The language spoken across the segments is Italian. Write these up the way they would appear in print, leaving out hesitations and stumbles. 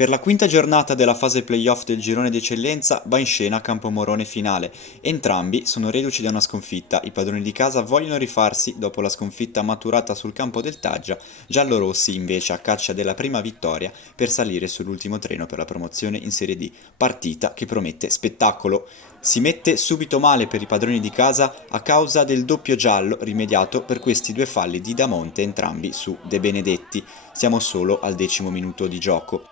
Per la quinta giornata della fase playoff del girone d'eccellenza va in scena Campomorone finale. Entrambi sono reduci da una sconfitta, i padroni di casa vogliono rifarsi dopo la sconfitta maturata sul campo del Taggia, giallorossi invece a caccia della prima vittoria per salire sull'ultimo treno per la promozione in Serie D, partita che promette spettacolo. Si mette subito male per i padroni di casa a causa del doppio giallo rimediato per questi due falli di Damonte entrambi su De Benedetti. Siamo solo al 10° minuto di gioco.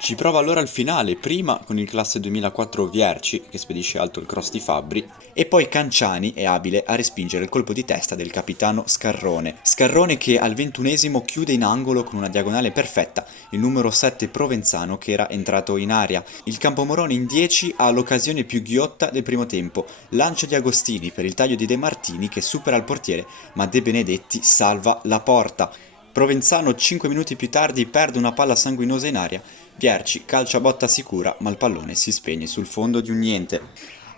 Ci prova allora al finale, prima con il classe 2004 Vierci, che spedisce alto il cross di Fabbri, e poi Canciani è abile a respingere il colpo di testa del capitano Scarrone. Scarrone che al 21° chiude in angolo con una diagonale perfetta, il numero 7 Provenzano che era entrato in aria. Il Campomorone in 10 ha l'occasione più ghiotta del primo tempo, lancio di Agostini per il taglio di De Martini che supera il portiere, ma De Benedetti salva la porta. Provenzano 5 minuti più tardi perde una palla sanguinosa in aria. Vierci calcia botta sicura, ma il pallone si spegne sul fondo di un niente.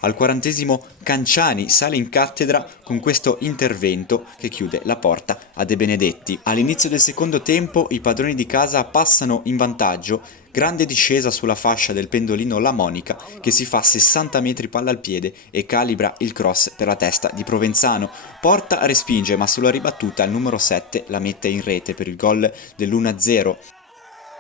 Al 40° Canciani sale in cattedra con questo intervento che chiude la porta a De Benedetti. All'inizio del secondo tempo i padroni di casa passano in vantaggio, grande discesa sulla fascia del pendolino La Monica che si fa 60 metri palla al piede e calibra il cross per la testa di Provenzano. Porta respinge ma sulla ribattuta il numero 7 la mette in rete per il gol dell'1-0.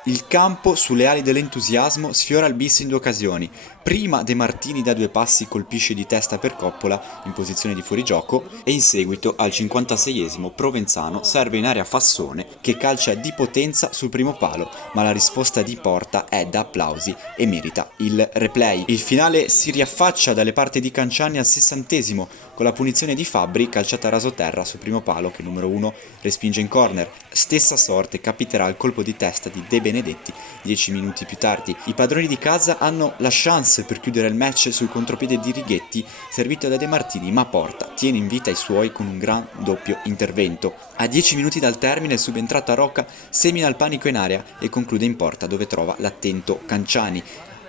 Il campo, sulle ali dell'entusiasmo, sfiora il bis in due occasioni. Prima De Martini da due passi colpisce di testa per Coppola, in posizione di fuorigioco, e in seguito, al 56° Provenzano serve in area Fassone, che calcia di potenza sul primo palo, ma la risposta di Porta è da applausi e merita il replay. Il finale si riaffaccia dalle parti di Canciani al 60°, con la punizione di Fabbri calciata a rasoterra sul primo palo che il numero 1 respinge in corner. Stessa sorte capiterà al colpo di testa di De Benedetti 10 minuti più tardi. I padroni di casa hanno la chance per chiudere il match sul contropiede di Righetti servito da De Martini, ma Porta tiene in vita i suoi con un gran doppio intervento. A 10 minuti dal termine il subentrato a Rocca semina il panico in area e conclude in porta dove trova l'attento Canciani.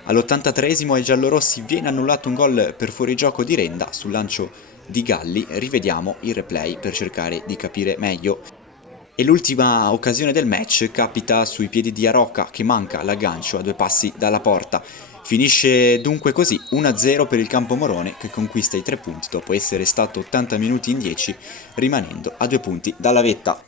All'83° ai giallorossi viene annullato un gol per fuorigioco di Renda sul lancio di Galli. Rivediamo il replay per cercare di capire meglio. E l'ultima occasione del match capita sui piedi di Aroca che manca l'aggancio a due passi dalla porta. Finisce dunque così 1-0 per il Campomorone che conquista i 3 punti dopo essere stato 80 minuti in 10 rimanendo a 2 punti dalla vetta.